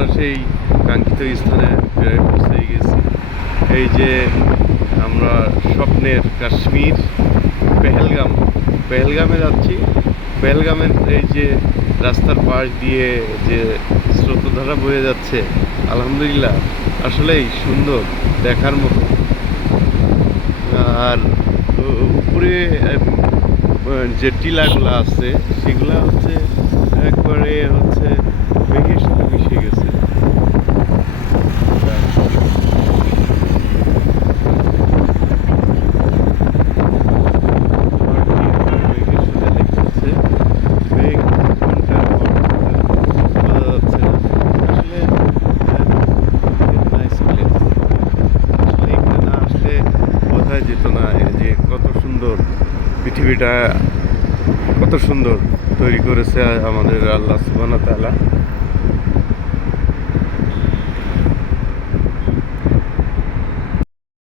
আমরা সেই কাঙ্ক্ষিত স্থানে প্রায় পৌঁছে গেছি। এই যে আমরা স্বপ্নের কাশ্মীর পেহেলগামে যাচ্ছি। পেহেলগামের এই যে রাস্তার পাশ দিয়ে যে স্রোতধারা বয়ে যাচ্ছে, আলহামদুলিল্লাহ আসলেই সুন্দর, দেখার মতো। আর উপরে যে টিলাগুলো আছে সেগুলা হচ্ছে একবারে হচ্ছে মেঘের সাথে মিশে গেছে। মেঘের সাথে লেগেছে, মেঘ কোনটা বোঝা যাচ্ছে না। আসলে নাইস প্লেস। আসলে এখানে না আসলে বোঝাই যেত না যে কত সুন্দর পৃথিবীটা, কত সুন্দর তৈরি করেছে আমাদের আল্লাহ সুবহানাহু ওয়া তাআলা।